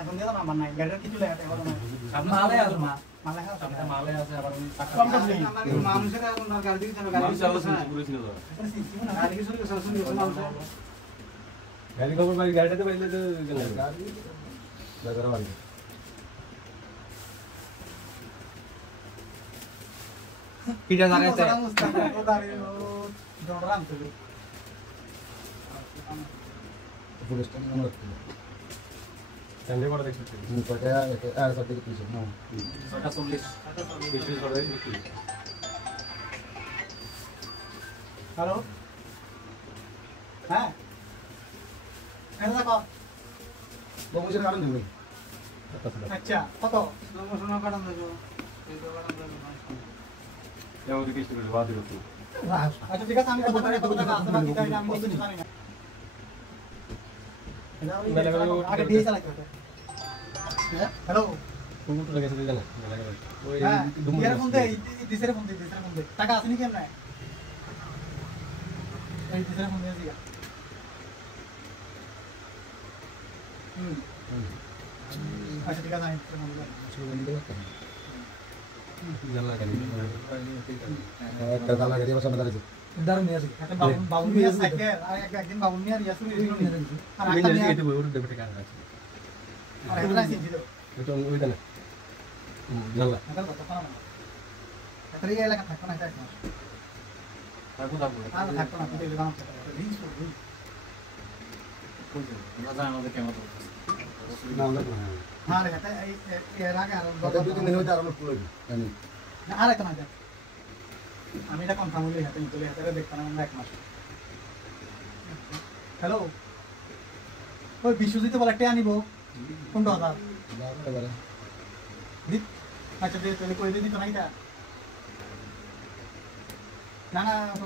এখন দিয়ে না আমার নাই গাড়ির কিছু লেখা থাকে না সামনে মালে আছে মা মালে আছে সামনে মালে আছে আবার টাকা মানুষের এখন গাড়ি দিকে যাবে গাড়ি চালালো পুরো ছিল গাড়ি কিছু কিছু শুনি মানুষ গাড়ি খবর ভাই গাড়িটাতে পাইলে তো গাড়ি দাদা বাড়ি পিটা জায়গাতে ও দাঁড়ি ও দৌড়ান তো পুলিশ স্টেশন নম্বর সন্ধ্যে করে দেখতে নিপাটা আর সাথে কিছু না 40 বেশি করে হ্যালো হ্যাঁ এটা কত প্রমোশন কারণ দিবে আচ্ছা কত প্রমোশন কারণ দেবো এই তো কারণ দেবো যাও দেখি শুরু বাদ দিও তো আচ্ছা ঠিক আছে আমি কত টাকা আছে বাকি টাকা আমি কিছু জানি না আগে দিয়ে চালাতে হবে হ্যালো কোন তো গেছে জানা ওই ইয়ার ফোন দে দিসের ফোন দে টাকা আছে নি কেন এই দিসের ফোন দে দিয়া আচ্ছা ঠিক আছে আমি জানা কেন একটা দালা গাড়ি বসে দাঁড়িয়েছে দারুণ নিয়ে আসি একটা বাবু নিয়ে আসে আর একদিন বাবু নিয়ে আর ইয়াসু নিয়ে আর আমি একটা জানি নিয়ে এটা ওর দেবে টাকা আছে আর এটা নাই সিনছিল এটা ওই জানা জানা এটা কথা না এটা এই এলাকা থাকতো না এটা তারপর তারপর আর থাকতো না কিন্তু বানাতে রিংস করবি না জানা আমাদের কেমন না না হ্যাঁ রে এটা এই এর আগে আর ওটা দুই দিন হইতে আর আমরা পুরো জানি আর একটা না আমি এটা কনফার্ম হইলে হাতে নিতে হাতে দেখতাম আমরা এক মাস হ্যালো ওই বিশ্বজিৎ বলে একটা আনিব কোনটা হাজার এবারে আচ্ছা দিয়ে তাহলে কই দিই তো নাকি না না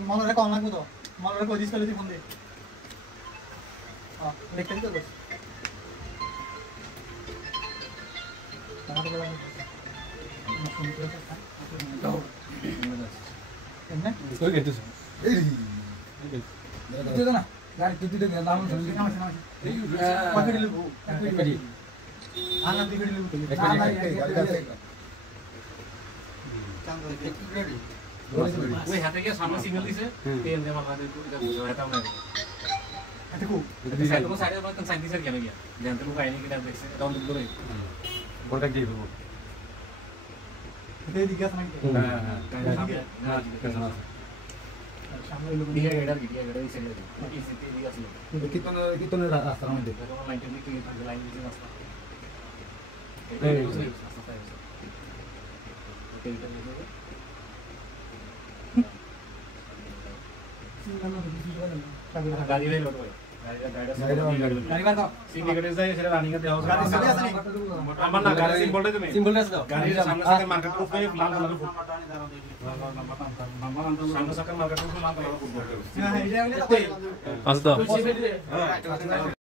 মনে কম লাগবে তো মনে কই দিস তাহলে ফোন দে দেখতে দিতে বস ওই গেছে এই দিও না গাড়ি তুই দিতে গেলাম জলদি নাম আছে পাকে দিলে করি আনা দিকে দিলে ওই হাতে গিয়ে সামনে সিগন্যাল দিছে তেল দে মারনা দে এটা বুঝো এটা আমরা এটা কো সাইড তো সাইডে আমরা সাইড দিছে কেন গিয়া জানতে লোক আইনি কিনা দেখছে এটা অন্য করে কন্টাক্ট দিয়ে দেবো এটা দিকে আছে নাকি হ্যাঁ হ্যাঁ সামনে লোক দিকে গেডার এই সাইডে এই সিটি দিকে আছে কীর্তনের রাস্তার মধ্যে এটা লাইন টেকনিক লাইন দিছে রাস্তা গাড়ি লাই লোড করে গাড়ি বার কর সিন্ডিকেটে যাই সেটা রানিং এ দেওয়া গাড়ি সামনে আছে নাকি আমার না গাড়ি সিম্বলটা তুমি সিম্বলটা আছে দাও গাড়ির সামনে সাথে মার্কেট প্রুফ এ লাল কালারের ফুট সামনে সাথে মার্কেট প্রুফ লাল কালারের ফুট হ্যাঁ এটা হইলে তো আছে তো